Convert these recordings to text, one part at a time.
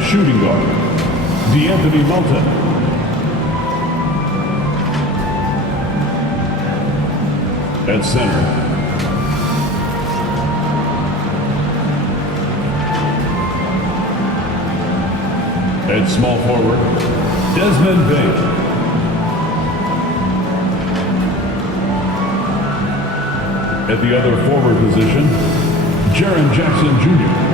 At shooting guard, D'Anthony Melton. At center, at small forward, Desmond Bain. At the other forward position, Jaren Jackson Jr.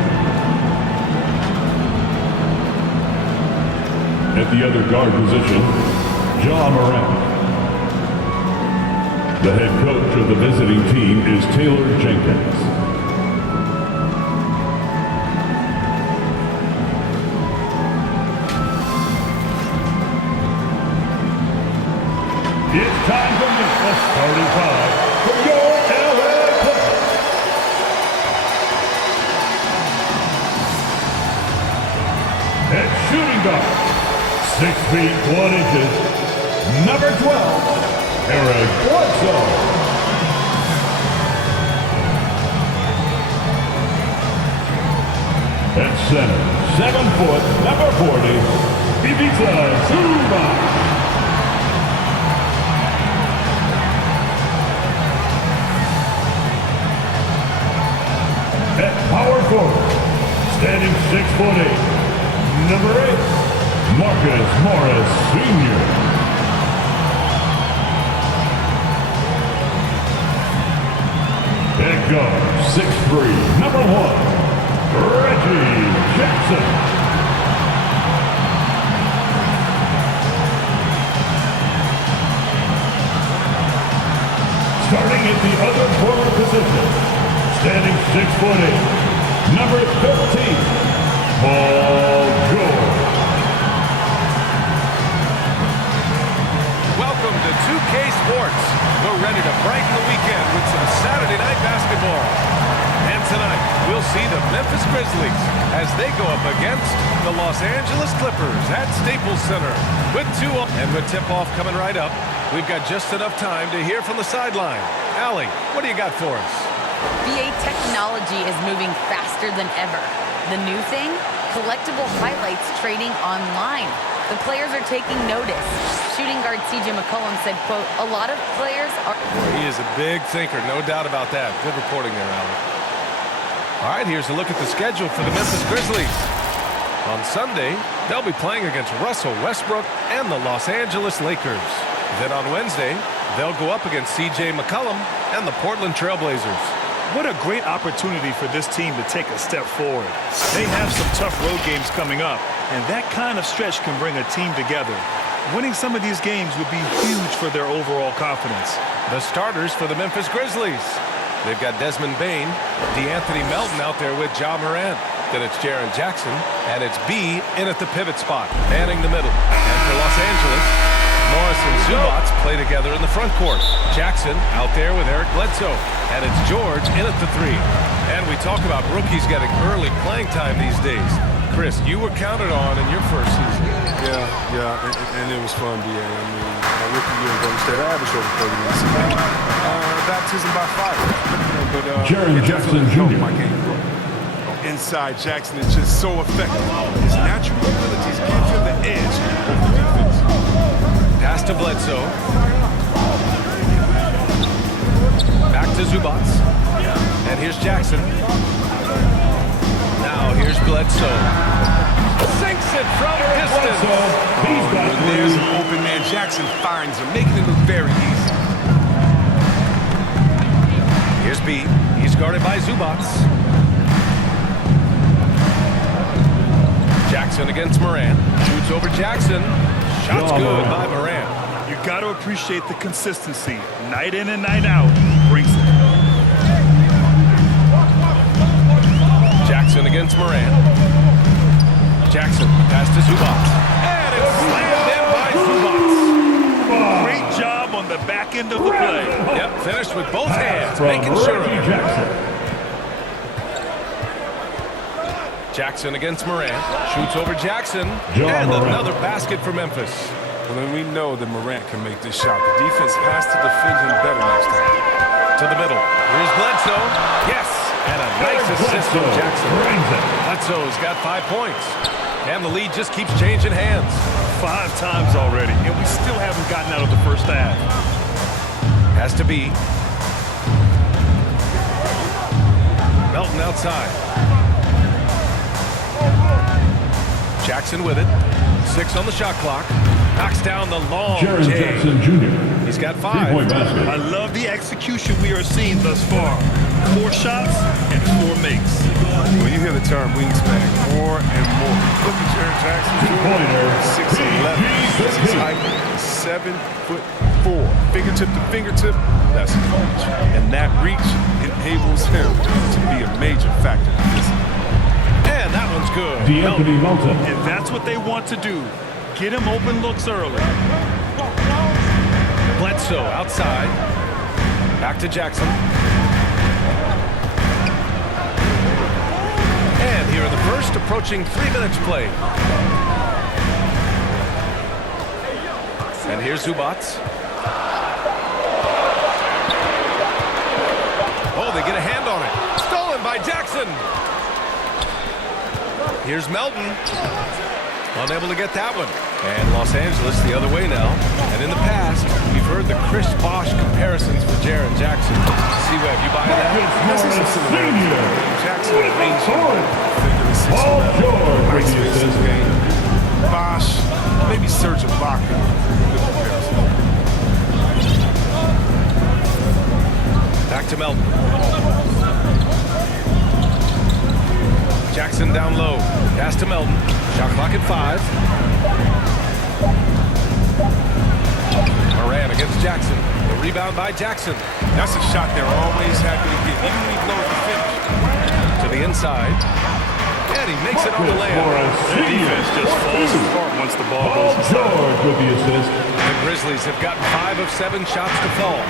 At the other guard position, Ja Morant. The head coach of the visiting team is Taylor Jenkins. It's time to meet the starting five for your LA Clippers. At shooting guard, 6 feet 1 inches, number 12, Eric Bledsoe. At center, 7 foot, number 40, MEMPHIS Zubac. At power forward, standing 6'8", number 8, Marcus Morris Sr. At guard, 6'3", number 1, Reggie Jackson. Starting at the other forward position, standing 6'8", number 13, Paul George. Welcome to 2K Sports. We're ready to brighten the weekend with some Saturday night basketball. And tonight, we'll see the Memphis Grizzlies as they go up against the Los Angeles Clippers at Staples Center. With tip-off coming right up, we've got just enough time to hear from the sideline. Allie, what do you got for us? VA technology is moving faster than ever. The new thing? Collectible highlights trading online. The players are taking notice. Shooting guard CJ McCollum said, quote, a lot of players are... He is a big thinker, no doubt about that. Good reporting there, Allie. All right, here's a look at the schedule for the Memphis Grizzlies. On Sunday, they'll be playing against Russell Westbrook and the Los Angeles Lakers. Then on Wednesday, they'll go up against CJ McCollum and the Portland Trailblazers. What a great opportunity for this team to take a step forward. They have some tough road games coming up, and that kind of stretch can bring a team together. Winning some of these games would be huge for their overall confidence. The starters for the Memphis Grizzlies. They've got Desmond Bain, D'Anthony Melton out there with Ja Morant. Then it's Jaren Jackson, and it's B in at the pivot spot, manning the middle. And for Los Angeles, Morris and Zubac play together in the front court. Jackson out there with Eric Bledsoe. And it's George in at the 3. And we talk about rookies getting early playing time these days. Chris, you were counted on in your first season. Yeah, and it was fun, BA. I mean, my rookie year in Golden State, I averaged over 30 minutes a game. Baptism by fire. But Jaren Jackson Jr. My game broke. Inside Jackson is just so effective. His natural abilities give him the edge over defense. Pass to Bledsoe. Back to Zubac. And here's Jackson. Now here's Bledsoe. Sinks it from distance. When there's an open man, Jackson finds him, making it look very easy. Here's B. He's guarded by Zubac. Jackson against Morant. Shoots over Jackson. Shot's good by Morant. You got to appreciate the consistency. Night in and night out, brings it. Jackson against Morant. Jackson pass to Zubac. And it's slammed in by Zubac. Great job on the back end of the play. Yep, finished with both hands, making sure of it. Jackson against Morant. Shoots over Jackson. And another basket for Memphis. Well, then we know that Morant can make this shot. The defense has to defend him better next time. To the middle. Here's Bledsoe. Yes! And a nice assist from Jackson. Bledsoe's got 5 points. And the lead just keeps changing hands. 5 times already, and we still haven't gotten out of the first half. Has to be. Melton outside. Jackson with it. 6 on the shot clock. Knocks down the long Jaron J. Jackson Jr. He's got 5. 3-point basket. I love the execution we are seeing thus far. 4 shots and 4 makes. When you hear the term wingspan, more and more. Look at Jaron Jackson Jr. 6'11". His height, 7'4". Fingertip to fingertip, that's his reach. And that reach enables him to be a major factor in this. And that one's good. D'Anthony Melton. And that's what they want to do. Get him open looks early. Bledsoe outside. Back to Jackson. And here in the first, approaching 3 minutes played. And here's Zubats. Oh, they get a hand on it. Stolen by Jackson. Here's Melton. Unable to get that one. And Los Angeles the other way now. And in the past, we've heard the Chris Bosh comparisons for Jaron Jackson. C-Web, you buy that? Senior. Jackson range Paul George with the assist. game. Bosh, maybe Serge Ibaka. Good comparison. Back to Melton. Jackson down low. Pass to Melton. Shot clock at 5. Moran against Jackson. The rebound by Jackson. That's a shot they're always happy to get, even when he blows the finish. To the inside. And he makes it on the layup. The defense just falls apart once the ball Paul goes inside. George with the assist. The Grizzlies have gotten 5 of 7 shots to fall.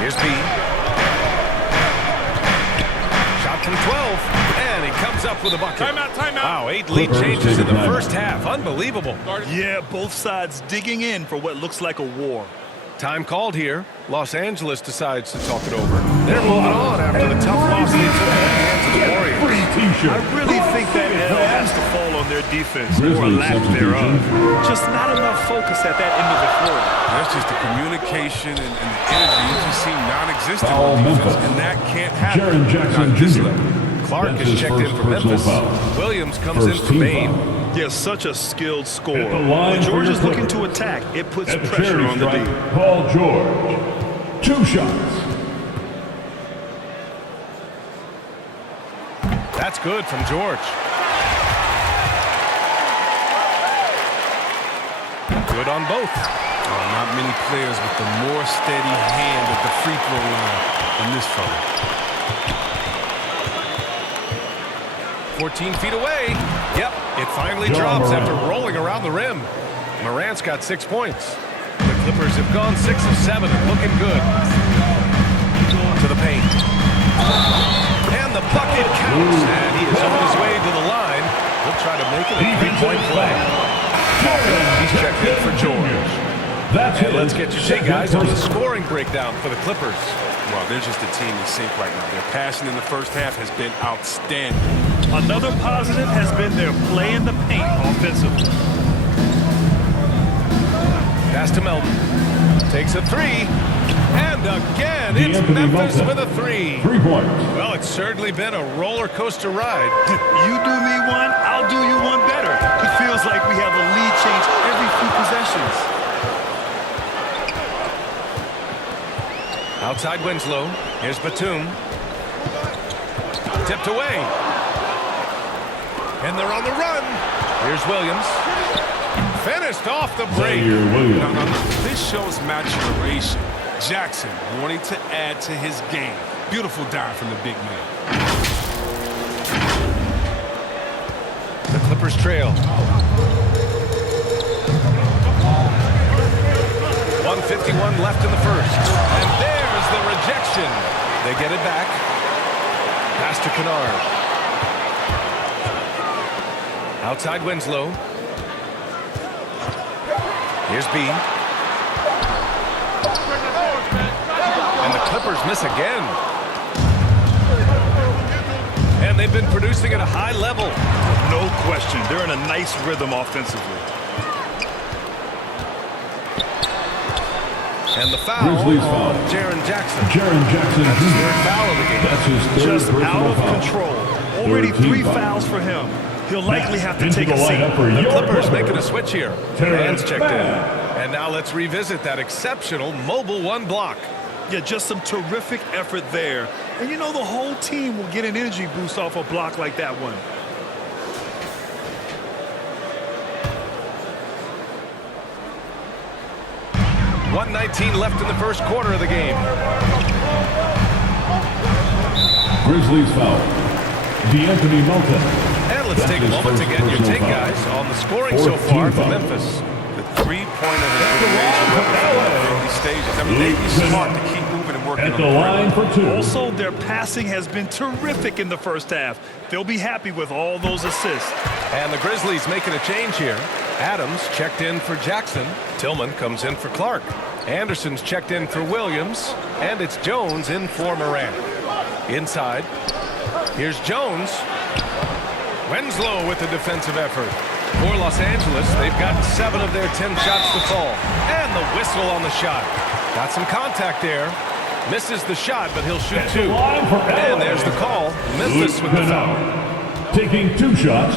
Here's B. Shot from 12. And he comes up with a bucket. Timeout. Wow, 8 lead changes in the first half. Unbelievable. Yeah, both sides digging in for what looks like a war. Time called here. Los Angeles decides to talk it over. They're moving on after the tough loss they took at the hands of the Warriors. Free T-shirt. I really think that L has to fall on their defense, or Grizzlies lack substitution. thereof. Just not enough focus at that end of the floor. That's just the communication and the energy you just seem non-existent Foul on defense, Memphis. and that can't happen. Jaron Jackson Not this Jr. level. Clark That's is his checked in first for personal Memphis. foul. Williams comes in First for team Bain. foul. Yeah, such a skilled At the scorer. line When George for is the looking to Clippers. attack, it puts At the pressure charity on the D. stripe, Paul George. 2 shots. That's good from George. Good on both. Not many players with the more steady hand at the free throw line than this fella. 14 feet away. Yep, it finally John drops Moran. after rolling around the rim. Morant's got 6 points. The Clippers have gone 6 of 7 and looking good. To the paint. And the bucket counts. And he is on his way to the line. He'll try to make it a 3-point play. He's checked in for George. That's And let's get your take, guys, on the scoring breakdown for the Clippers. Well, they're just a team in sync right now. Their passing in the first half has been outstanding. Another positive has been their play in the paint offensively. Pass to Melton. Takes a 3. And again, it's D'Anthony Memphis Melton. with a 3. 3 points. Well, it's certainly been a roller coaster ride. You do me one, I'll do you one better. It feels like we have a lead change every few possessions. Outside Winslow. Here's Batum. Tipped away. And they're on the run. Here's Williams. Finished off the break. Zaire Williams. No. This shows maturation. Jackson wanting to add to his game. Beautiful dive from the big man. The Clippers trail. 1:51 left in the first. And there's the rejection. They get it back. Pass to Kennard. Outside Winslow. Here's B. And the Clippers miss again. And they they've been producing at a high level. No question. They're in a nice rhythm offensively. And the foul Grizzlies on foul. Jaron Jackson. Jaron Jackson That's his third Jr. foul of the game. That's his third Just personal out of foul. control. Already Third team 3 foul. fouls for him. He'll likely have to Into take the a seat. lineup for The your Clippers Clipper. making a switch here. Terrence Fans checked in. Mann. And now let's revisit that exceptional mobile one block. Yeah, just some terrific effort there. And you know the whole team will get an energy boost off a block like that one. .119 left in the first quarter of the game. Grizzlies foul. D'Anthony Melton. And let's That's take a his moment to first get your personal take, foul. guys, on the scoring Fourth so far team for foul. Memphis. The three-pointer has been a major weapon for them in early stages. I mean, they'd be smart to keep moving and working At on the the line for two. Also, their passing has been terrific in the first half. They'll be happy with all those assists. And the Grizzlies making a change here. Adams checked in for Jackson. Tillman comes in for Clark. Anderson's checked in for Williams. And it's Jones in for Morant. Inside. Here's Jones. Winslow with the defensive effort. For Los Angeles, they've gotten 7 of their 10 shots to fall. And the whistle on the shot. Got some contact there. Misses the shot, but he'll shoot At the 2. line for And LA. there's the call. Memphis with the foul. Taking 2 shots.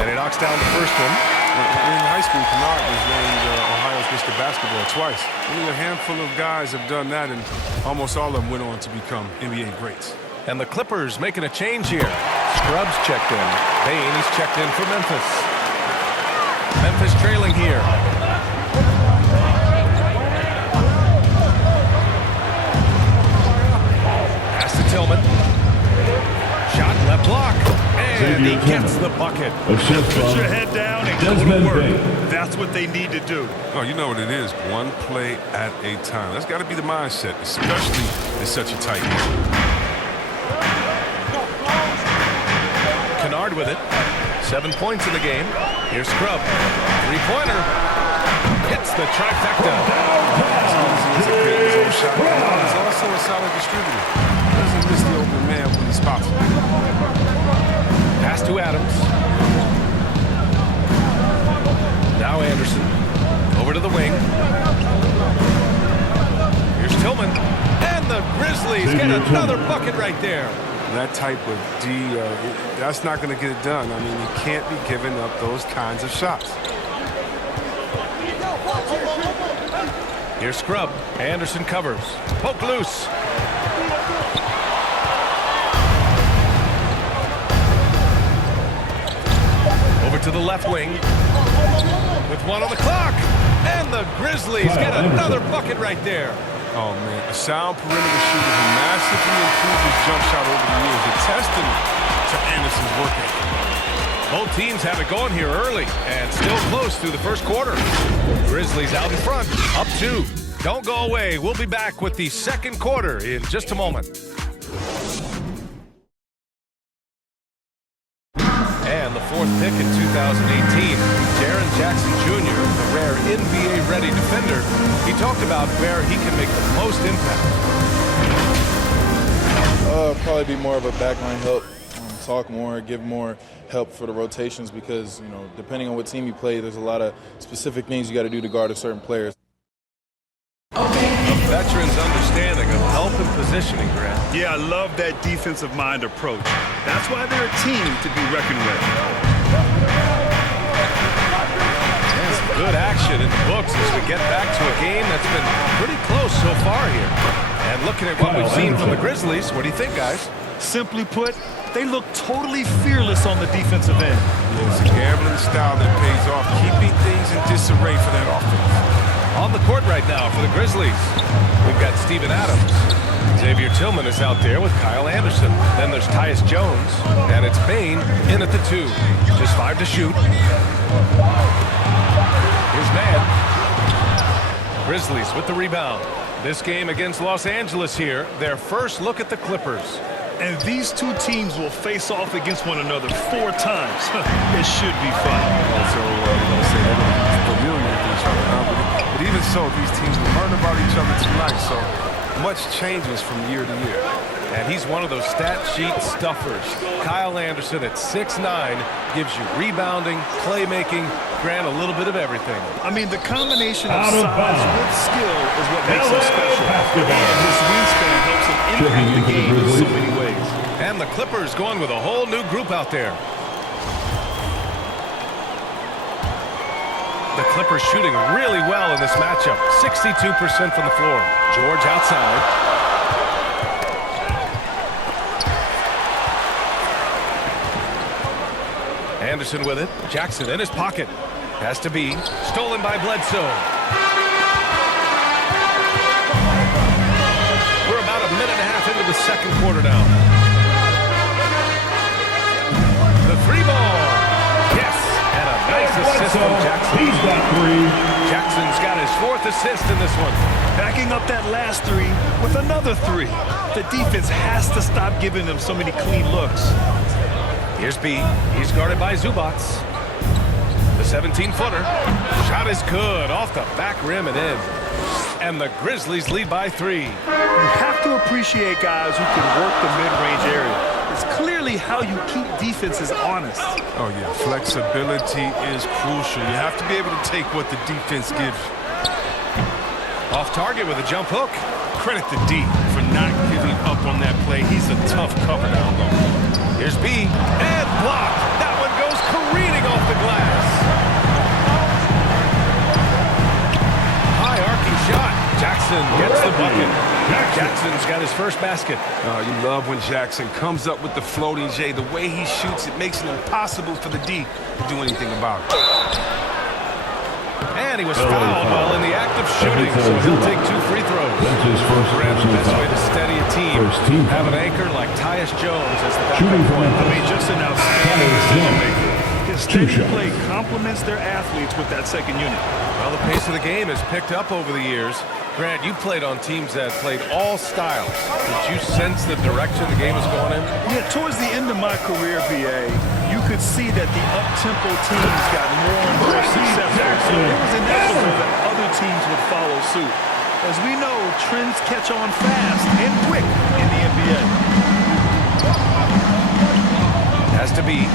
And he knocks down the first one. In high school, Kennard was named Ohio's Mr. Basketball twice. Only a handful of guys have done that, and almost all of them went on to become NBA greats. And the Clippers making a change here. Scrubs checked in. Bain is checked in for Memphis. Memphis trailing here. Pass to Tillman. Shot left block. And he gets the bucket. Assist Put from your head down and go Desmond to work. Bain. That's what they need to do. Oh, you know what it is. One play at a time. That's got to be the mindset, especially in such a tight game. Kennard with it. 7 points in the game. Here's Scrub. Three-pointer. Hits the trifecta. As long as he is a good his own shot, Kennard is also a solid distributor. Doesn't miss the open man when he spots him. Pass to Adams. Now Anderson. Over to the wing. Here's Tillman. And the Grizzlies get another bucket right there. That type of D, that's not going to get it done. I mean, you can't be giving up those kinds of shots. Here's Scrub. Anderson covers. Poke loose. Over to the left wing. With 1 on the clock. And the Grizzlies get another bucket right there. Oh, man. A sound perimeter shooter who massively improved his jump shot over the years. A testament to Anderson's work ethic. Both teams have it going here early and still close through the first quarter. Grizzlies out in front, up 2. Don't go away. We'll be back with the second quarter in just a moment. And the 4th pick in 2018, Jaron Jackson Jr., a rare NBA-ready defender. He talked about where he can make the most impact. Probably be more of a backline help, talk more, give more help for the rotations because, you know, depending on what team you play, there's a lot of specific things you got to do to guard a certain player. A veteran's understanding of help and positioning, Grant. Yeah, I love that defensive mind approach. That's why they're a team to be reckoned with. And some good action in the books as we get back to a game that's been pretty close so far here. And looking at what we've seen from the Grizzlies, what do you think, guys? Simply put, they look totally fearless on the defensive end. It's a gambling style that pays off, keeping things in disarray for that offense. On the court right now for the Grizzlies, we've got Steven Adams. Xavier Tillman is out there with Kyle Anderson. Then there's Tyus Jones, and it's Bain in at the 2. Just 5 to shoot. Here's Mann. Grizzlies with the rebound. This game against Los Angeles here, their first look at the Clippers. And these two teams will face off against one another 4 times. It should be fun. So we're going to say they're going to be familiar with each other. But even so, these teams will learn about each other tonight. So much changes from year to year. And he's one of those stat sheet stuffers. Kyle Anderson at 6'9" gives you rebounding, playmaking, Grant, a little bit of everything. I mean, the combination of Out of size bounds. with skill is what makes him special. Basketball. And his wingspan helps him impact the game in so many ways. And the Clippers going with a whole new group out there. The Clippers shooting really well in this matchup. 62% from the floor. George outside. Anderson with it. Jackson in his pocket. Has to be. Stolen by Bledsoe. We're about a minute and a half into the second quarter now. The three ball. Yes. And a nice assist from Jackson. He's got 3. Jackson's got his 4th assist in this one. Backing up that last 3 with another 3. The defense has to stop giving them so many clean looks. Here's B. He's guarded by Zubac. The 17-footer. Shot is good. Off the back rim and in. And the Grizzlies lead by 3. You have to appreciate guys who can work the mid-range area. It's clearly how you keep defenses honest. Oh, yeah. Flexibility is crucial. You have to be able to take what the defense gives you. Off target with a jump hook. Credit to D for not giving up on that play. He's a tough cover down low. Here's B. And blocked. That one goes careening off the glass. High arcing shot. Jackson gets the bucket. Jackson's got his first basket. You love when Jackson comes up with the floating J. The way he shoots, it makes it impossible for the D to do anything about it. And he was fouled while in the act of shooting, so he'll take 2 free throws. That's his first Perhaps the personal best foul. way to steady a team. First team Have an foul. anchor like Tyus Jones as the Shooting backup for point. I mean, just an outstanding Tyus decision Jones. maker. His 2 steady shots. play complements their athletes with that second unit. Well, the pace of the game has picked up over the years. Grant, you played on teams that played all styles. Did you sense the direction the game was going in? Yeah, towards the end of my career, VA, you could see that the up-tempo teams got more and more successful. So it was inevitable that other teams would follow suit. As we know, trends catch on fast and quick in the NBA. Has to be.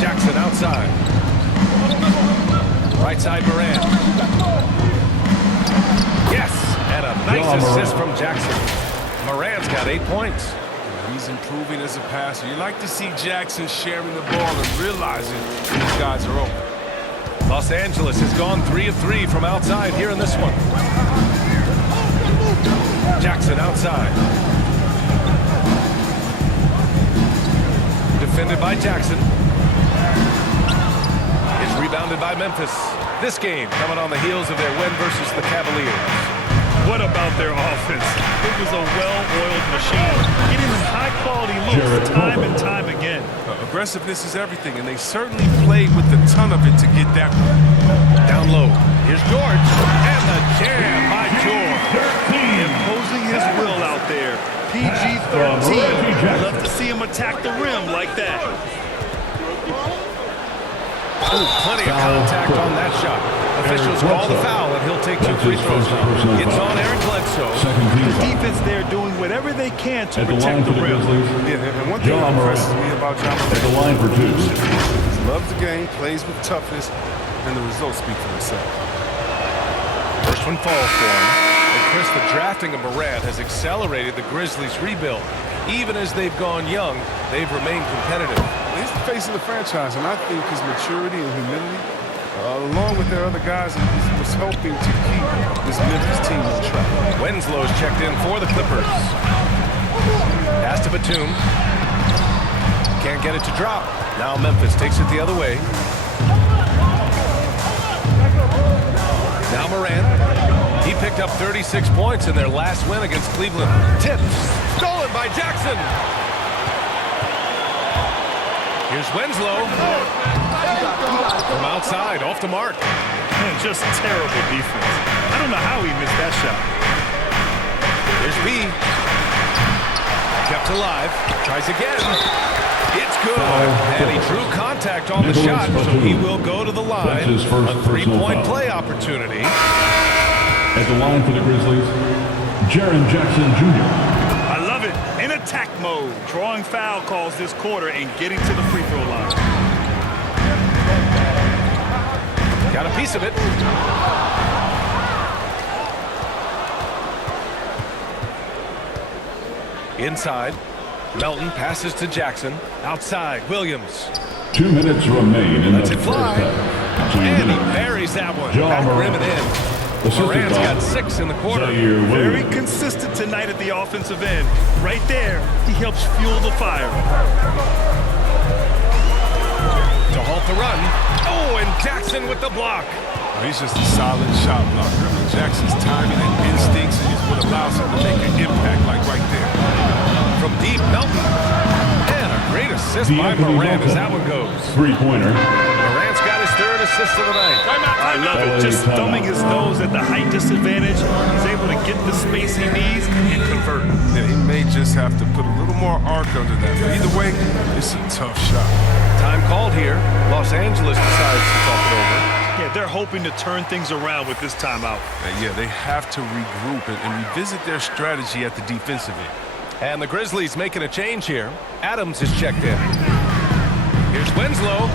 Jackson outside. Right side Morant. Yes! And a nice assist from Jackson. Morant's got 8 points. He's improving as a passer. You like to see Jackson sharing the ball and realizing these guys are open. Los Angeles has gone 3 of 3 from outside here in this one. Jackson outside. Defended by Jackson. It's rebounded by Memphis. This game coming on the heels of their win versus the Cavaliers. What about their offense? It was a well-oiled machine, getting them high-quality looks time and time again. Aggressiveness is everything, and they certainly played with a ton of it to get that one. Down low. Here's George. And the jam by George. Imposing his will out there. PG-13. Love to see him attack the rim like that. Ooh, plenty of contact on that shot. Officials call the foul, and he'll take 2 free throws now. It's on Eric Bledsoe. The defense there doing whatever they can to At the line protect for the the rim. Grizzlies. Yeah, and one thing that impresses me about John At the line for 2. He loves the game, plays with toughness, and the results speak for themselves. First one falls for him. And Chris, the drafting of Morant has accelerated the Grizzlies' rebuild. Even as they've gone young, they've remained competitive. He's the face of the franchise, and I think his maturity and humility, along with their other guys, was helping to keep this Memphis team on track. Winslow's checked in for the Clippers. Pass to Batum. Can't get it to drop. Now Memphis takes it the other way. Now Morant. He picked up 36 points in their last win against Cleveland. Tipped. Stolen by Jackson. Here's Winslow. From outside, off the mark. Man, just terrible defense. I don't know how he missed that shot. Here's B. Kept alive. Tries again. It's good. And he drew contact on the shot, so he will go to the line. That's his first A 3-point personal foul. play opportunity. At the line for the Grizzlies, Jaren Jackson Jr. I love it. In attack mode. Drawing foul calls this quarter and getting to the free throw line. Got a piece of it. Inside. Melton passes to Jackson. Outside, Williams. 2 minutes remain in the Lets it first fly. half. 2 And he minutes. buries that one. John Back Morant. rim and in. Assisted Morant's by got 6 in the quarter. Zaire Very Williams. consistent tonight at the offensive end. Right there, he helps fuel the fire. To halt the run. Oh, and Jackson with the block. He's just a solid shot blocker. I mean, Jackson's timing and instincts is what allows him to make an impact like right there. From deep, Melton. And a great assist by D'Anthony Morant as Melton. that one goes. Three-pointer. Morant's got his 3rd assist of the night. I love it. Just thumbing his nose at the height disadvantage. He's able to get the space he needs and convert. Yeah, he may just have to put a little more arc under that. But either way, it's a tough shot. Time called here. Los Angeles decides to talk it over. Yeah, they're hoping to turn things around with this timeout. And yeah, they have to regroup and revisit their strategy at the defensive end. And the Grizzlies making a change here. Adams is checked in. Here's Winslow.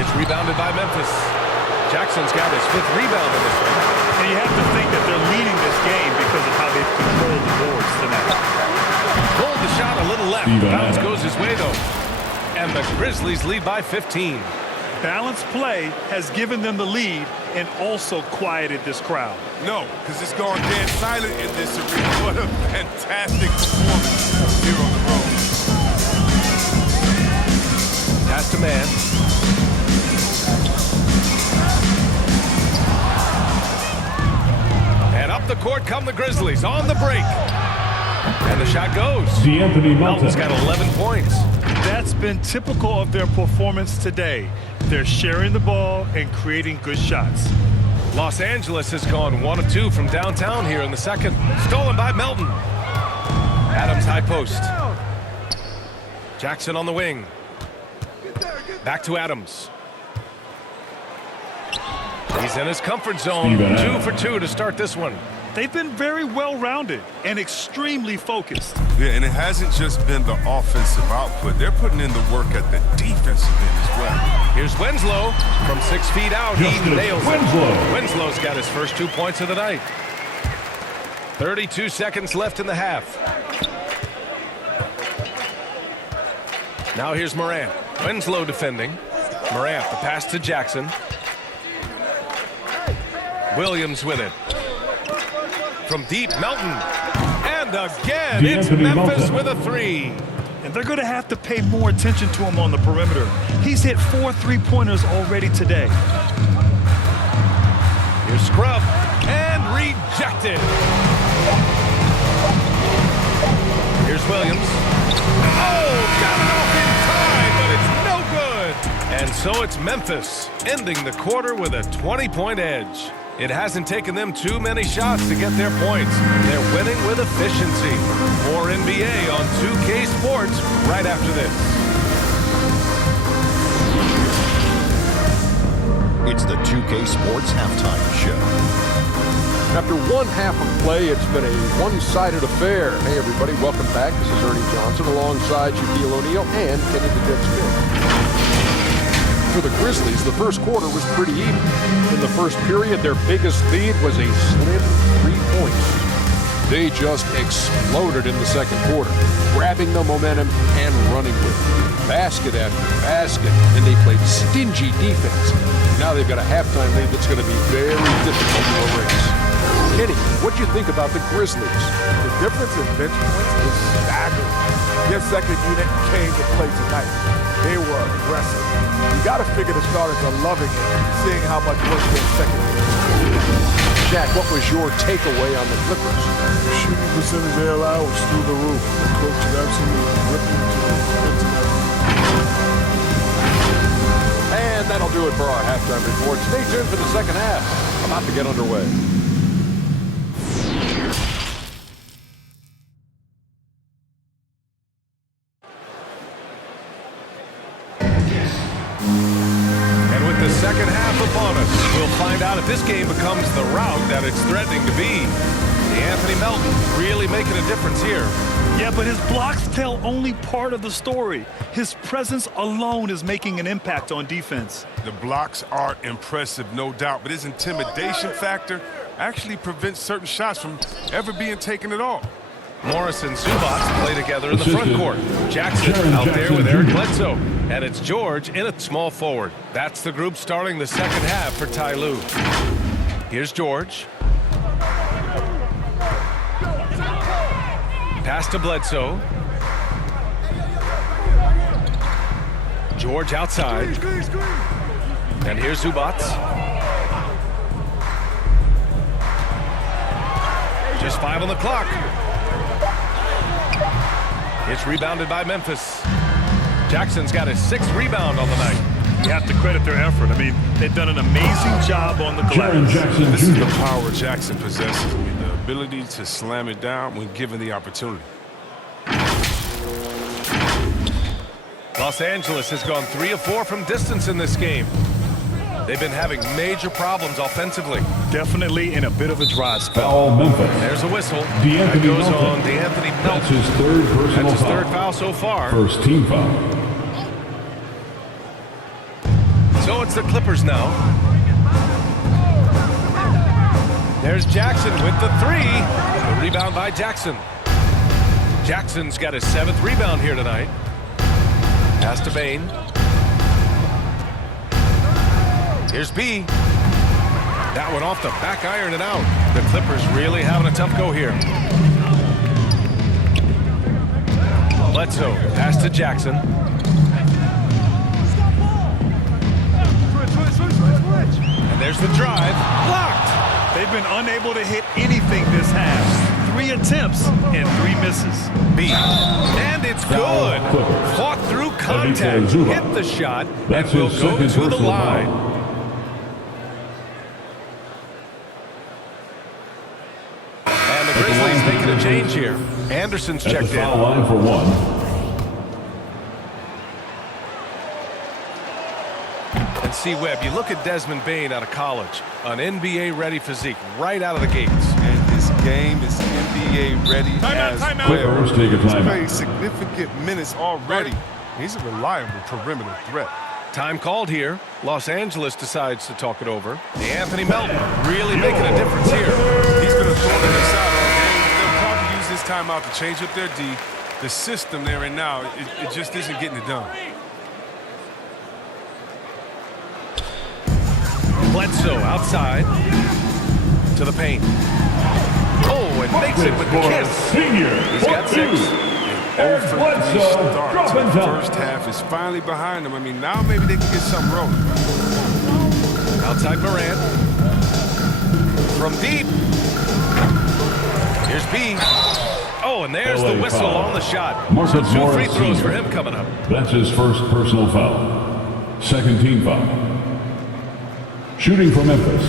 It's rebounded by Memphis. Jackson's got his 5th rebound in this one. And you have to think that they're leading this game because of how they've controlled the boards tonight. Pulled the shot a little left. Steven Bounce Adams. goes his way, though. And the Grizzlies lead by 15. Balanced play has given them the lead and also quieted this crowd. No, because it's gone dead silent in this arena. What a fantastic performance here on the road. Pass to man. And up the court come the Grizzlies on the break. And the shot goes. D'Anthony Melton's Melton. got 11 points. That's been typical of their performance today. They're sharing the ball and creating good shots. Los Angeles has gone 1 of 2 from downtown here in the second. Stolen by Melton. Adams high post. Jackson on the wing. Back to Adams. He's in his comfort zone. Steven 2 Adams. for 2 to start this one. They've been very well-rounded and extremely focused. Yeah, and it hasn't just been the offensive output. They're putting in the work at the defensive end as well. Here's Winslow from 6 feet out. He Justice nails it. Winslow. Winslow's got his first 2 points of the night. 32 seconds left in the half. Now here's Morant. Winslow defending. Morant, the pass to Jackson. Williams with it. From deep, Melton. And again, it's D'Anthony Memphis Melton. with a 3. And they're going to have to pay more attention to him on the perimeter. He's hit 4 3-pointers already today. Here's Scrub. And rejected. Here's Williams. Oh, got it off in time, but it's no good. And so it's Memphis ending the quarter with a 20-point edge. It hasn't taken them too many shots to get their points. They're winning with efficiency. More NBA on 2K Sports right after this. It's the 2K Sports Halftime Show. After one half of play, it's been a one-sided affair. Hey, everybody, welcome back. This is Ernie Johnson alongside Shaquille O'Neal and Kenny the Jet Smith. For the Grizzlies, the first quarter was pretty even. In the first period, their biggest lead was a slim 3 points. They just exploded in the second quarter, grabbing the momentum and running with it. Basket after basket, and they played stingy defense. Now they've got a halftime lead that's going to be very difficult to erase. Kenny, what do you think about the Grizzlies? The difference in bench points is staggering. Their second unit came to play tonight. They were aggressive. You got to figure the starters are loving it, seeing how much work their second unit. Jack, what was your takeaway on the Clippers? The shooting percentage they allow was through the roof. The coach is absolutely ripping to the defensive end. And that'll do it for our halftime report. Stay tuned for the second half. About to get underway. And with the second half upon us, we'll find out if this game becomes the rout that it's threatening to be. Anthony Melton really making a difference here. Yeah, but his blocks tell only part of the story. His presence alone is making an impact on defense. The blocks are impressive, no doubt, but his intimidation factor actually prevents certain shots from ever being taken at all. Morris and Zubats play together in the front court. Jackson out there with Eric Bledsoe. And it's George in at small forward. That's the group starting the second half for Ty Lue. Here's George. Pass to Bledsoe. George outside. And here's Zubats. Just 5 on the clock. It's rebounded by Memphis. Jackson's got his 6th rebound on the night. You have to credit their effort. I mean, they've done an amazing job on the glass. This is the power Jackson possesses. I mean, the ability to slam it down when given the opportunity. Los Angeles has gone 3 of 4 from distance in this game. They've been having major problems offensively. Definitely in a bit of a dry spell. Foul Memphis. There's a whistle. That goes on DeAnthony Melton. That's his 3rd personal That's his foul. 3rd foul so far. First team foul. So it's the Clippers now. There's Jackson with the 3. The rebound by Jackson. Jackson's got his 7th rebound here tonight. Pass to Bain. Here's B. That one off the back iron and out. The Clippers really having a tough go here. Bledsoe, pass to Jackson. And there's the drive. Blocked. They've been unable to hit anything this half. 3 attempts and 3 misses. B. And it's good. Fought through contact. Hit the shot. And will go to the line. Grizzlies making a change here. Anderson's checked in. Foul line for 1. And see, Webb, you look at Desmond Bain out of college, an NBA-ready physique right out of the gates. And his game is NBA-ready as well. Clippers take a He's timeout. played significant minutes already. He's a reliable perimeter threat. Time called here. Los Angeles decides to talk it over. Anthony Melton really making a difference here. He's been a thorn in their side all game. They'll probably use this timeout to change up their D. The system they're in now, it just isn't getting it done. Bledsoe outside to the paint. Oh, and makes it with the kiss. Senior. He's got 6. Eric Bledsoe, drop and The dunk. first half is finally behind them. I mean, now maybe they can get something rolling. Outside Morant. From deep. Here's B. Oh, and there's the whistle on the shot. So 2 free throws for him coming up. That's his 1st personal foul. 2nd team foul. Shooting for Memphis.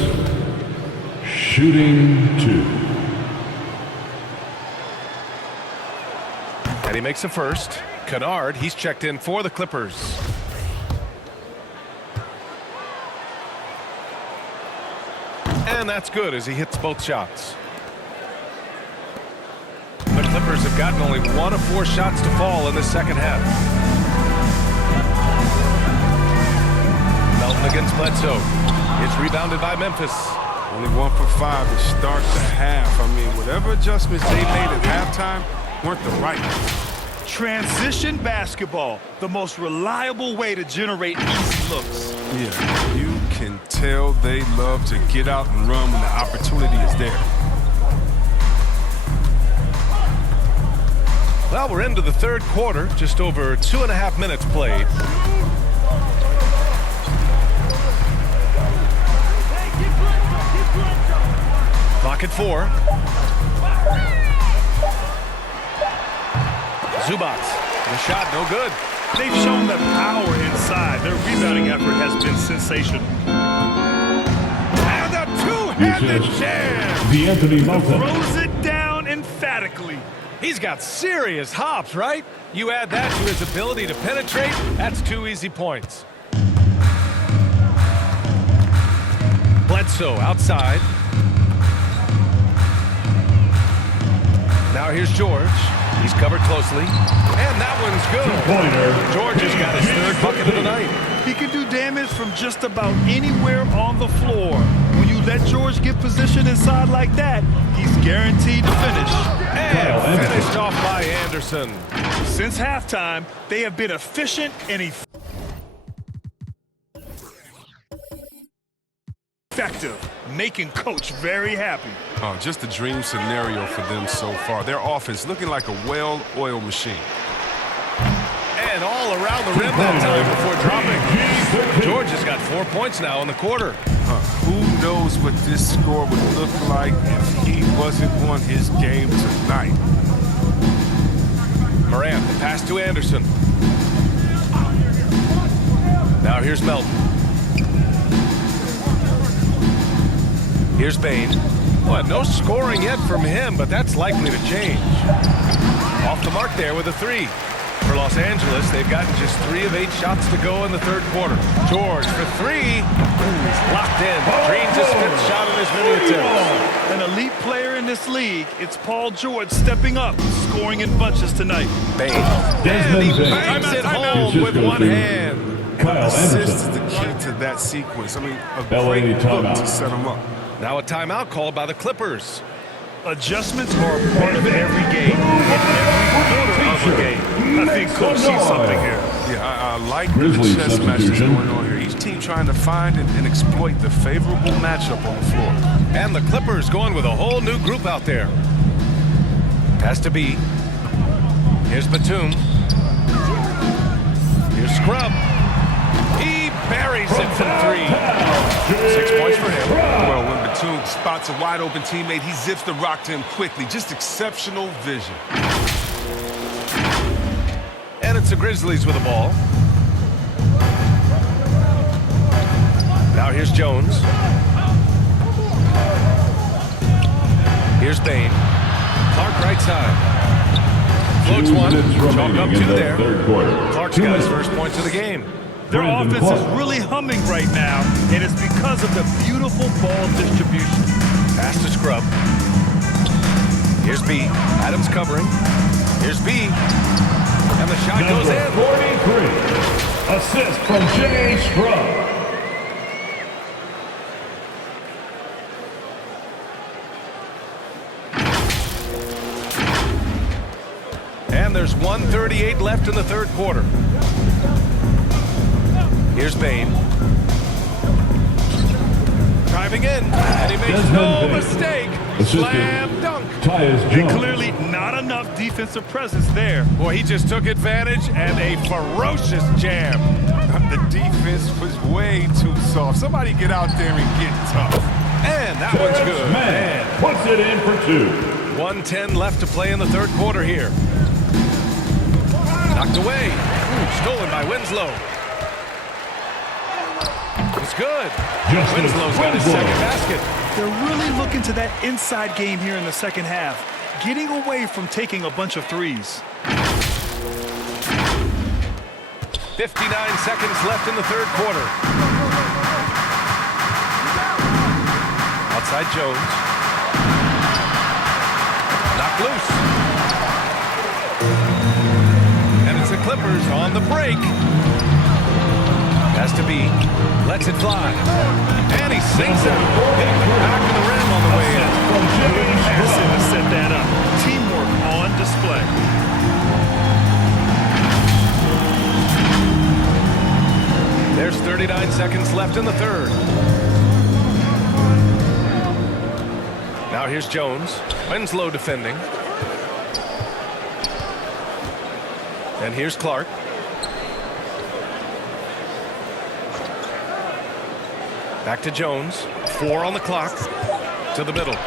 Shooting 2. And he makes a 1st. Kennard, he's checked in for the Clippers. And that's good as he hits both shots. The Clippers have gotten only 1 of 4 shots to fall in the second half. Melton against Bledsoe. It's rebounded by Memphis. Only 1 for 5 to start the half. I mean, whatever adjustments they made at halftime weren't the right ones. Transition basketball, the most reliable way to generate easy looks. Yeah, you can tell they love to get out and run when the opportunity is there. Well, we're into the 3rd quarter, just over 2.5 minutes played. Clock at 4. Zubats, the shot no good. They've shown the power inside. Their rebounding effort has been sensational. And a two-handed jam. DeAnthony Melton. Throws it down emphatically. He's got serious hops, right? You add that to his ability to penetrate, that's 2 easy points. Bledsoe outside. Now here's George. He's covered closely. And that one's good. George has got his third bucket of the night. He can do damage from just about anywhere on the floor. When you let George get position inside like that, he's guaranteed to finish. And finished off by Anderson. Since halftime, they have been efficient and effective, making Coach very happy. Oh, just a dream scenario for them so far. Their offense looking like a well-oiled machine. And all around the rim that time before dropping. George has got 4 points now in the quarter. Who knows what this score would look like if he wasn't on his game tonight. Morant, the pass to Anderson. Now here's Melton. Here's Bain. Well, no scoring yet from him, but that's likely to change. Off the mark there with a three. For Los Angeles, they've gotten just 3 of 8 shots to go in the third quarter. George for 3. He's locked in. Drains his 5th shot in his many attempts. An elite player in this league, it's Paul George stepping up, scoring in bunches tonight. Bain. And he bangs it home with one hand. Assist is the key to that sequence. I mean, a great look to set him up. Now a timeout called by the Clippers. Adjustments are a part of every game, and every quarter of a game. I think Coach sees something here. Yeah, I like the chess match that's going on here. Each team trying to find and exploit the favorable matchup on the floor. And the Clippers going with a whole new group out there. Has to be. Here's Batum. Here's Scrub. He buries it from 3. 6 points for him. Well, when Batum spots a wide open teammate, he zips the rock to him quickly. Just exceptional vision. And it's the Grizzlies with the ball. Now here's Jones. Here's Bain. Clark right side. Floats one. Chalk up 2 there. Clark's got his first points of the game. Their offense is really humming right now, and it's because of the beautiful ball distribution. Pass to Scrub. Here's B. Adams covering. Here's B. And the shot goes in. 43. Assist from Jay Scrub. And there's 1:38 left in the third quarter. Here's Bain. Driving in, and he makes no mistake. Slam dunk. And clearly not enough defensive presence there. Boy, he just took advantage and a ferocious jam. The defense was way too soft. Somebody get out there and get tough. And that one's good. Man puts it in for 2. 1:10 left to play in the third quarter here. Knocked away. Stolen by Winslow. It's good. Winslow's got his second basket. They're really looking to that inside game here in the second half, getting away from taking a bunch of threes. 59 seconds left in the third quarter. Outside Jones. Knocked loose. And it's the Clippers on the break. Has to be. Lets it fly. And he sinks it. Hitting the back of the rim on the way in. Massive to set that up. Teamwork on display. There's 39 seconds left in the third. Now here's Jones. Winslow defending. And here's Clark. Back to Jones. 4 on the clock. To the middle.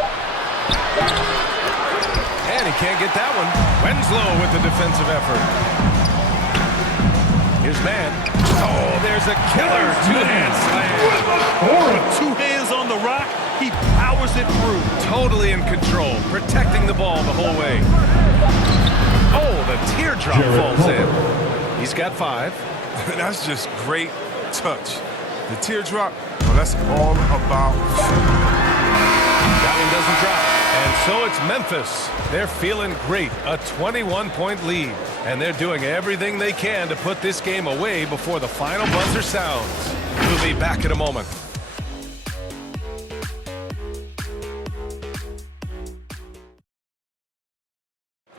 And he can't get that one. Winslow with the defensive effort. Here's Mann. Oh, there's a killer two-hand slam. 2 hands on the rock. He powers it through. Totally in control. Protecting the ball the whole way. Oh, the teardrop falls in. He's got 5. That's just great touch. The teardrop, well, that's all about That one doesn't drop. And so it's Memphis. They're feeling great. A 21-point lead. And they're doing everything they can to put this game away before the final buzzer sounds. We'll be back in a moment.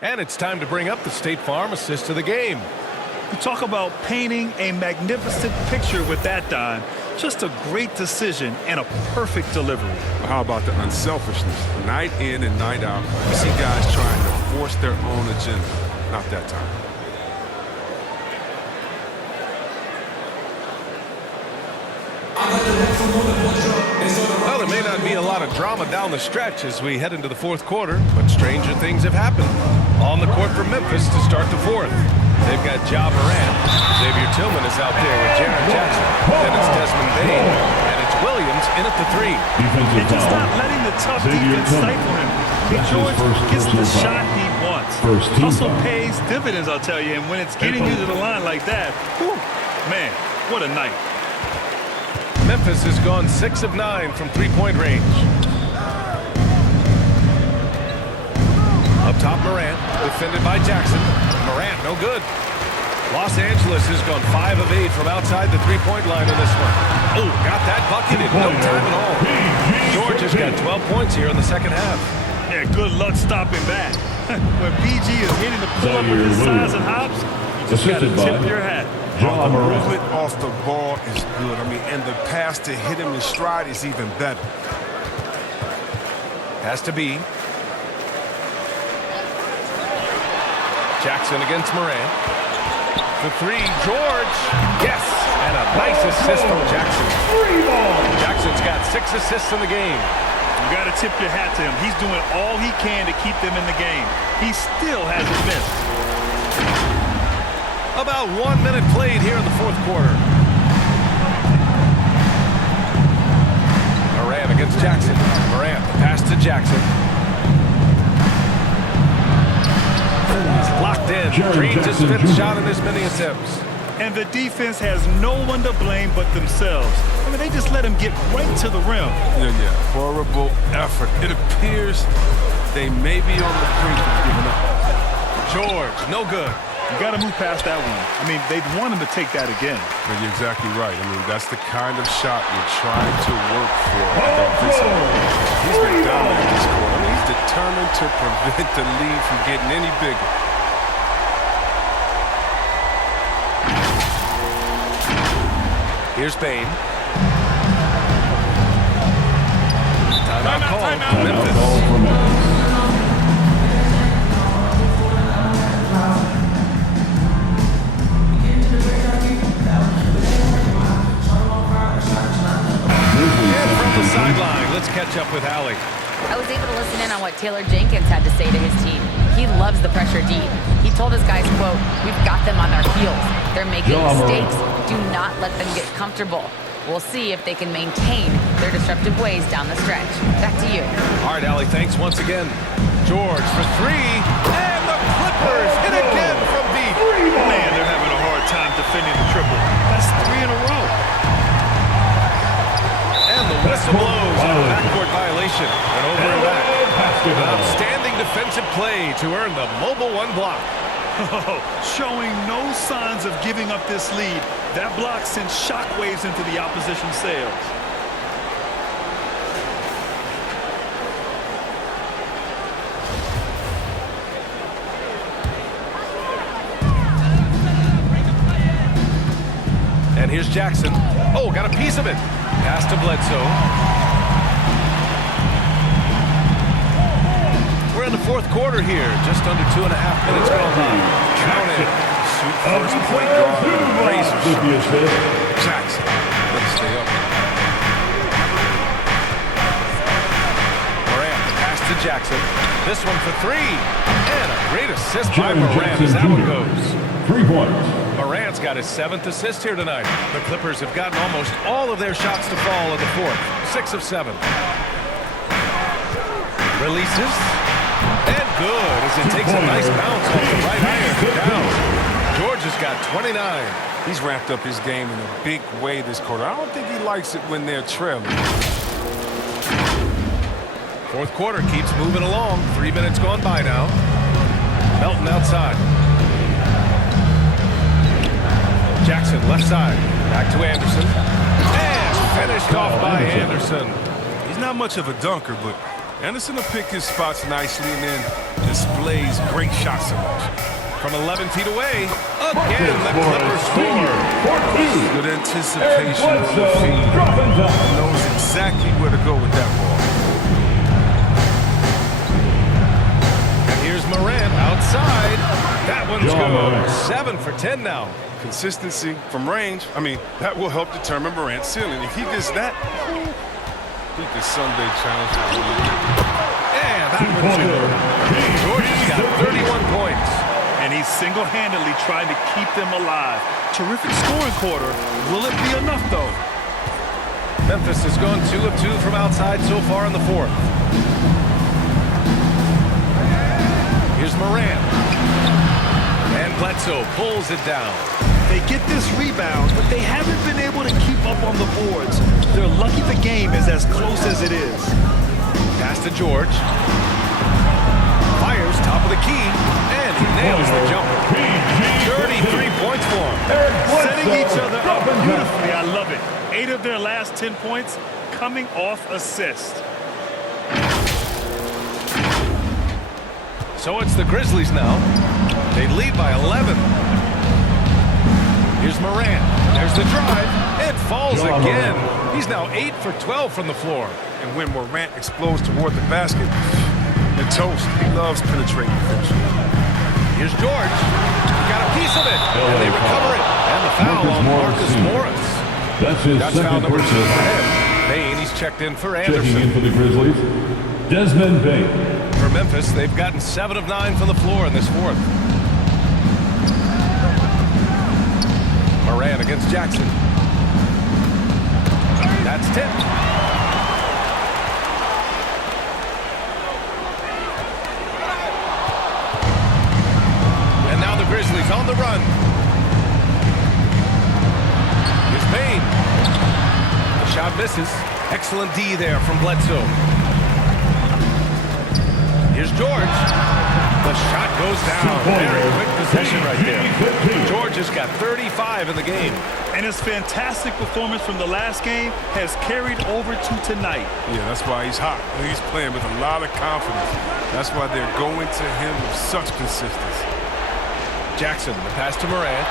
And it's time to bring up the State Farm assist of the game. You talk about painting a magnificent picture with that, Don. Just a great decision and a perfect delivery. how about the unselfishness. Night in and night out, you see guys trying to force their own agenda. Not that time. Well, there may not be a lot of drama down the stretch as we head into the fourth quarter, but stranger things have happened. On the court for Memphis to start the fourth. They've got Ja Morant. Xavier Tillman is out there with Jaren Jackson. Then it's Desmond Bain. And it's Williams in at the three. And just not letting the tough defense stifle him. George gets the shot he wants. Hustle pays dividends, I'll tell you. And when it's getting you to the line like that, whew, man, what a night. Memphis has gone 6 of 9 from three-point range. Up top, Morant, defended by Jackson. Morant, no good. Los Angeles has gone 5 of 8 from outside the three-point line in this one. Oh, got that bucket in no time at all. George has got 12 points here in the second half. Yeah, good luck stopping that. When PG is hitting the pull-up with his size and hops, you just got to tip your hat. The movement off the ball is good. I mean, and the pass to hit him in stride is even better. Has to be. Jackson against Morant. The three, George. Yes, and a nice assist from Jackson. Jackson's got 6 assists in the game. You got to tip your hat to him. He's doing all he can to keep them in the game. He still hasn't missed. About 1 minute played here in the fourth quarter. Morant against Jackson. Morant, the pass to Jackson. He's locked in. Dreams his 5th shot in as many attempts. And the defense has no one to blame but themselves. I mean, they just let him get right to the rim. Yeah. Horrible effort. It appears they may be on the brink of giving up. George, no good. You got to move past that one. I mean, they'd want him to take that again. But you're exactly right. I mean, that's the kind of shot you're trying to work for at the offensive end. He's been dominant this quarter. I mean, he's determined to prevent the lead from getting any bigger. Here's Bain. Timeout call for Memphis. Sideline. Let's catch up with Allie. I was able to listen in on what Taylor Jenkins had to say to his team. He loves the pressure deep. He told his guys, quote, "We've got them on their heels. They're making mistakes. Do not let them get comfortable. We'll see if they can maintain their disruptive ways down the stretch." Back to you. All right, Allie, thanks once again. George for 3, and the Clippers hit again from deep. Man, they're having a hard time defending the triple. That's 3 in a row. And the whistle blows on a backcourt violation. And over and back. An outstanding defensive play to earn the Mobile 1 block. Showing no signs of giving up this lead. That block sent shockwaves into the opposition sails. And here's Jackson. Oh, got a piece of it. Pass to Bledsoe. We're in the fourth quarter here. Just under 2.5 minutes gone by. Count it. Shoot first point guard with a razor sharp. Jackson. Let's stay up. Morant, the pass to Jackson. This one for 3. And a great assist by Morant as that one goes. 3 points. Morant's got his 7th assist here tonight. The Clippers have gotten almost all of their shots to fall in the fourth. 6 of 7. Releases. And good as it takes a nice bounce off the right iron down. George has got 29. He's ramped up his game in a big way this quarter. I don't think he likes it when they're trailing. Fourth quarter keeps moving along. 3 minutes gone by now. Melton outside. Jackson left side. Back to Anderson. And finished off by Anderson. He's not much of a dunker, but Anderson will pick his spots nicely and then displays great shot selection. From 11 feet away, again the Clippers score. Good anticipation on the feed. Knows exactly where to go with that ball. And here's Morant outside. That one's good. 7 for 10 now. Consistency from range, I mean, that will help determine Morant's ceiling. If he gets that, he could someday challenge the league. And that one's good. Georgia's got 31 points. And he's single-handedly trying to keep them alive. Terrific scoring quarter. Will it be enough, though? Memphis has gone 2 of 2 from outside so far in the fourth. Here's Morant. And Bledsoe pulls it down. They get this rebound, but they haven't been able to keep up on the boards. They're lucky the game is as close as it is. Pass to George. Fires top of the key. And he nails the jumper. 33 points for him. Setting each other up beautifully. I love it. 8 of their last 10 points coming off assist. So it's the Grizzlies now. They lead by 11. Here's Morant. There's the drive. It falls again. He's now 8 for 12 from the floor. And when Morant explodes toward the basket, the toast. He loves penetrating the finish. Here's George. Got a piece of it. And they recover it. And the foul on Marcus Morris. That's his Foul second number 2 personal for foul. him. Bain, he's checked in for Checking Anderson. in for the Grizzlies, Desmond Bain. For Memphis, they've gotten 7 of 9 from the floor in this fourth. Morant against Jackson. That's tipped. And now the Grizzlies on the run. Here's Bain. The shot misses. Excellent D there from Bledsoe. Here's George. The shot goes down. Very quick possession right there. George has got 35 in the game. And his fantastic performance from the last game has carried over to tonight. Yeah, that's why he's hot. He's playing with a lot of confidence. That's why they're going to him with such consistency. Jackson, the pass to Morant.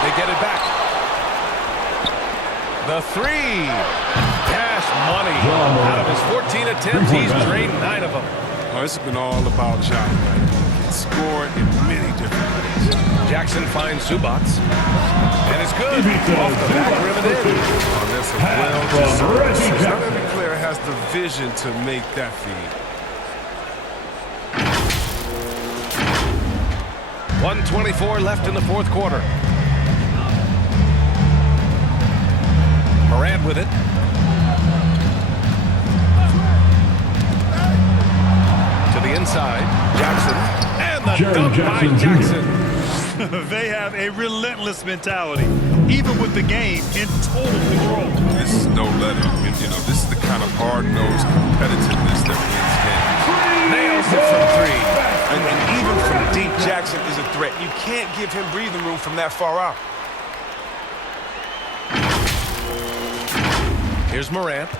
They get it back. The 3. Cash money. Out of his 14 attempts, he's drained 9 of them. Oh, it's been all about John. He scored in many different ways. Jackson finds Zubac. And it's good. Off the back rim and in. Oh, that's a well-deserved assist. Not every player has the vision to make that feed. 1:24 left in the fourth quarter. Morant with it. To the inside. Jackson. And the dunk by Jackson. They have a relentless mentality, even with the game in total control. This is no letting. You know, this is the kind of hard-nosed competitiveness that wins games. Nails it from 3. And even from deep, Jackson is a threat. You can't give him breathing room from that far out. Here's Morant.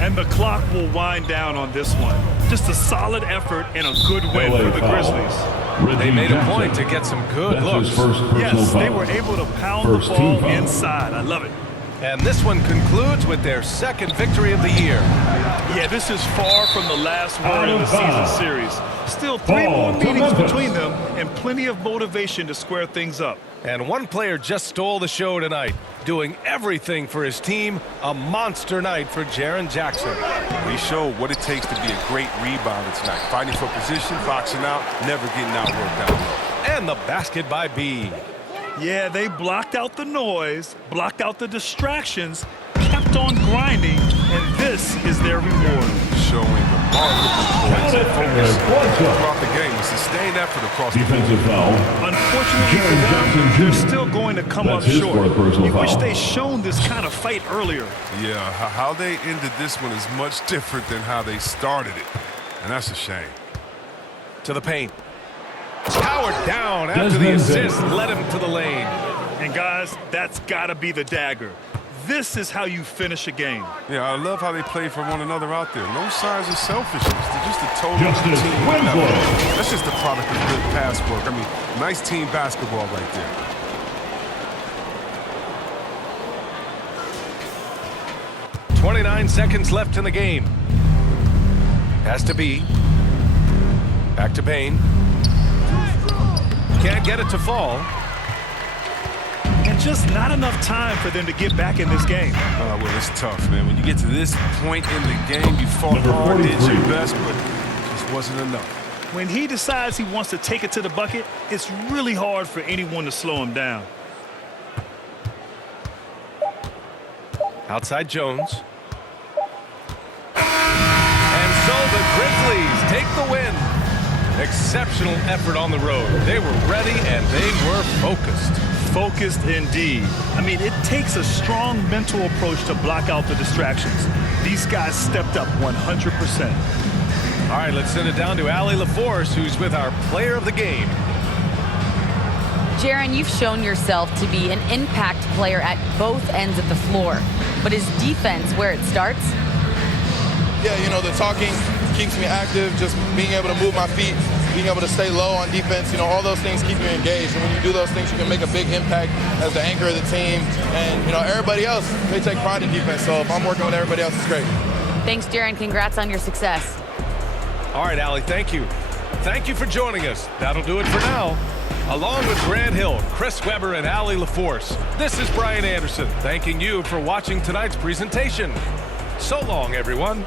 And the clock will wind down on this one. Just a solid effort and a good win for the Grizzlies. They made a point to get some good looks. Yes, they were able to pound the ball inside. I love it. And this one concludes with their second victory of the year. Yeah, this is far from the last word of the season series. Still 3 more meetings between them and plenty of motivation to square things up. And one player just stole the show tonight, doing everything for his team. A monster night for Jaren Jackson. He showed what it takes to be a great rebounder tonight. Fighting for position, boxing out, never getting outworked down low. And the basket by B. Yeah, they blocked out the noise, blocked out the distractions, kept on grinding, and this is their reward. Showing the ball points and focus throughout the game. A sustained effort across the board. Defensive foul. Unfortunately for them, they're still going to come up That's his short. fourth personal You wish foul. they shown this kind of fight earlier. Yeah, how they ended this one is much different than how they started it. And that's a shame. To the paint. Powered down after the assist. Led him to the lane. And guys, that's got to be the dagger. This is how you finish a game. Yeah, I love how they play for one another out there. No signs of selfishness. They're just a total Justice team. Winslow. That's just the product of good pass work. I mean, nice team basketball right there. .29 seconds left in the game. Has to be. Back to Payne. Can't get it to fall. And just not enough time for them to get back in this game. Well, it's tough, man. When you get to this point in the game, you fought Number hard, did 43. your best, but it just wasn't enough. When he decides he wants to take it to the bucket, it's really hard for anyone to slow him down. Outside Jones. And so the Grizzlies take the win. Exceptional effort on the road. They were ready and they were focused. Focused indeed. I mean, it takes a strong mental approach to block out the distractions. These guys stepped up 100%. All right, let's send it down to Allie LaForce, who's with our player of the game. Jaron, you've shown yourself to be an impact player at both ends of the floor. But is defense where it starts? Yeah, you know, the talking keeps me active, just being able to move my feet, being able to stay low on defense, you know, all those things keep you engaged. And when you do those things, you can make a big impact as the anchor of the team. And, you know, everybody else, they take pride in defense. So if I'm working with everybody else, it's great. Thanks, Jaron. Congrats on your success. All right, Allie, thank you. Thank you for joining us. That'll do it for now. Along with Grant Hill, Chris Webber, and Allie LaForce, this is Brian Anderson, thanking you for watching tonight's presentation. So long, everyone.